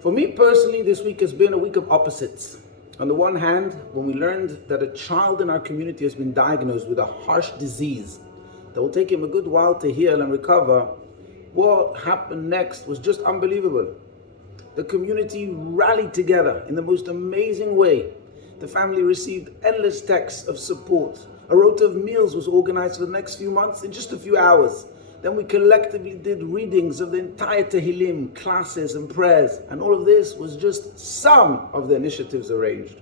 For me personally, this week has been a week of opposites. On the one hand, when we learned that a child in our community has been diagnosed with a harsh disease that will take him a good while to heal and recover, what happened next was just unbelievable. The community rallied together in the most amazing way. The family received endless texts of support. A rota of meals was organized for the next few months in just a few hours. Then we collectively did readings of the entire Tehillim, classes and prayers, and all of this was just some of the initiatives arranged.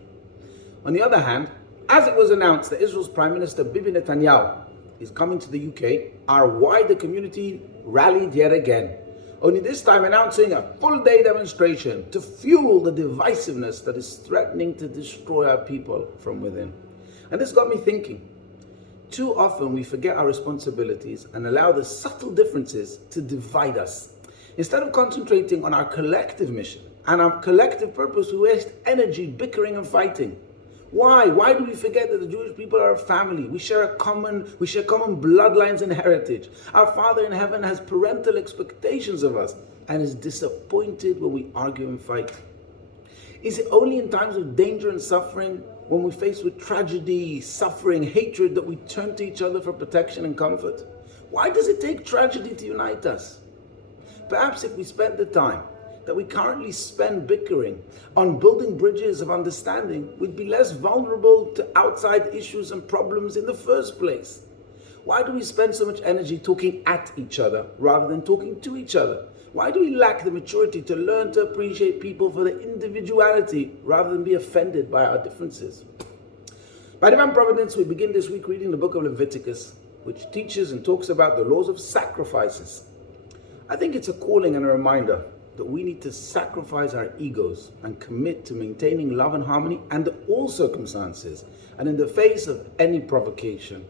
On the other hand, as it was announced that Israel's Prime Minister Bibi Netanyahu is coming to the UK, our wider community rallied yet again, only this time announcing a full-day demonstration to fuel the divisiveness that is threatening to destroy our people from within. And this got me thinking. Too often we forget our responsibilities and allow the subtle differences to divide us. Instead of concentrating on our collective mission and our collective purpose, we waste energy bickering and fighting. Why? Why do we forget that the Jewish people are a family? We share common bloodlines and heritage. Our Father in heaven has parental expectations of us and is disappointed when we argue and fight. Is it only in times of danger and suffering, when we're faced with tragedy, suffering, hatred, that we turn to each other for protection and comfort? Why does it take tragedy to unite us? Perhaps if we spent the time that we currently spend bickering on building bridges of understanding, we'd be less vulnerable to outside issues and problems in the first place. Why do we spend so much energy talking at each other rather than talking to each other? Why do we lack the maturity to learn to appreciate people for their individuality rather than be offended by our differences? By divine providence, we begin this week reading the book of Leviticus, which teaches and talks about the laws of sacrifices. I think it's a calling and a reminder that we need to sacrifice our egos and commit to maintaining love and harmony under all circumstances and in the face of any provocation.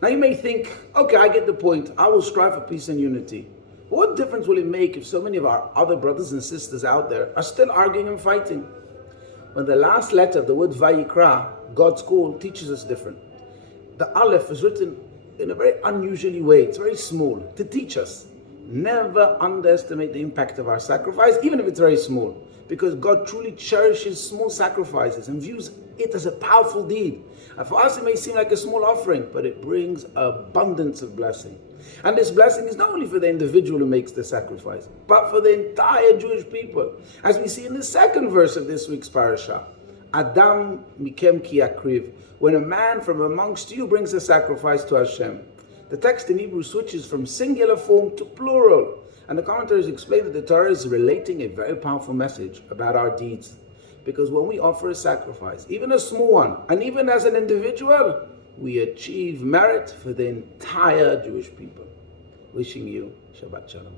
Now you may think, okay, I get the point. I will strive for peace and unity. What difference will it make if so many of our other brothers and sisters out there are still arguing and fighting? When the last letter of the word Vayikra, God's call, teaches us different. The Alef is written in a very unusual way. It's very small, to teach us. Never underestimate the impact of our sacrifice, even if it's very small, because God truly cherishes small sacrifices and views it as a powerful deed. And for us, it may seem like a small offering, but it brings abundance of blessing. And this blessing is not only for the individual who makes the sacrifice, but for the entire Jewish people. As we see in the second verse of this week's parasha, Adam mikem ki yakriv, when a man from amongst you brings a sacrifice to Hashem. The text in Hebrew switches from singular form to plural, and the commentaries explain that the Torah is relating a very powerful message about our deeds. Because when we offer a sacrifice, even a small one, and even as an individual, we achieve merit for the entire Jewish people. Wishing you Shabbat Shalom.